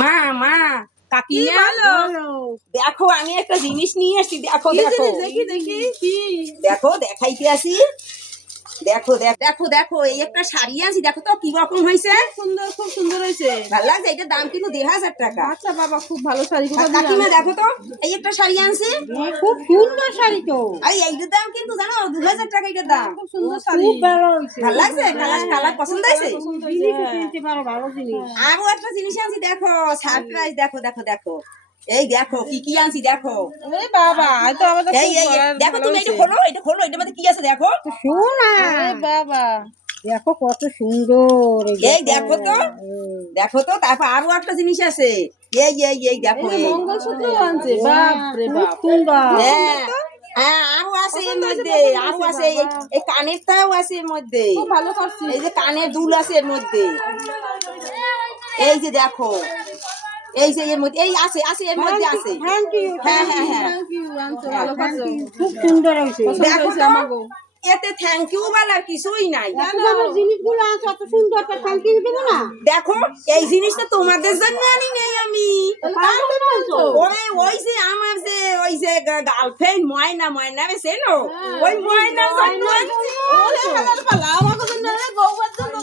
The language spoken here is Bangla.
মা মা কাকিমা দেখো আমি একটা জিনিস নিয়ে এসেছি দেখো দেখো দেখি দেখি কি দেখো দেখাইতে আসি দেখো দেখো দেখো এই একটা শাড়ি আনছি দেখো তো কি রকম হয়েছে সুন্দর, খুব সুন্দর হয়েছে। ভালো লাগছে এটার দাম কিন্তু ১,৫০০ টাকা আচ্ছা বাবা, খুব ভালো শাড়ি। কোথা থেকে কাকিমা আনছো? দেখো তো এই একটা শাড়ি আনছি খুব সুন্দর শাড়ি তো। আর এইটার দাম কিন্তু জানো ২,০০০ টাকা এটার দাম খুব সুন্দর শাড়ি। খুব ভালো হয়েছে। ভালো লাগছে কালার কালার পছন্দ হয়েছে পছন্দ জিনিস হয়েছে, হ্যাঁ। কিনতে পারো, ভালো জিনিস। আরো একটা জিনিস আনছি দেখো সারপ্রাইজ দেখো দেখো দেখো এই দেখো কি কি আনছি দেখো ওরে বাবা, এই তো আমাদের এই খুব এই এই, ভালো দেখো তুমি হয়েছে। এটা খোলো এটার মধ্যে কি আছে দেখো শোনা, আরে বাবা, দেখো কত সুন্দর। এই দেখো তো দেখো তো তারপর আরো একটা জিনিস আছে এই এই এই দেখো এই এই মঙ্গলসূত্র আনছে। বাপ রে খুব বাপ, সুন্দর। হ্যাঁ হ্যাঁ আরো আছে এর মধ্যে আরো আছে এই কানেরটাও আছে এর মধ্যে খুব ভালো করছি। এই যে কানের দুল আছে এর মধ্যে এই যে দেখো এই যে এর মধ্যে এই আছে আছে এর মধ্যে আছে থ্যাংক ইউ। হ্যাঁ হ্যাঁ হ্যাঁ থ্যাংক ইউ, আনছো, ভালো করছো। খুব সুন্দর হয়েছে। দেখো হয়েছে তো আমাগো। এতে থ্যাংক ইউ বলার কিছুই নাই এত আমার জিনিসগুলো আছে, অত সুন্দর, থ্যাংক ইউ দেবো না? দেখো এই জিনিসটা তোমাদের জন্য আনি নেই আমি কার জন্য আনছো? ওই যে আমার যে ওই যে গার্লফ্রেন্ড ময়না ময়না চেনো ওই ময়নার জন্য আনছি ওরে হালার পালা, আমাকে জন্য রে, বউয়ের জন্য।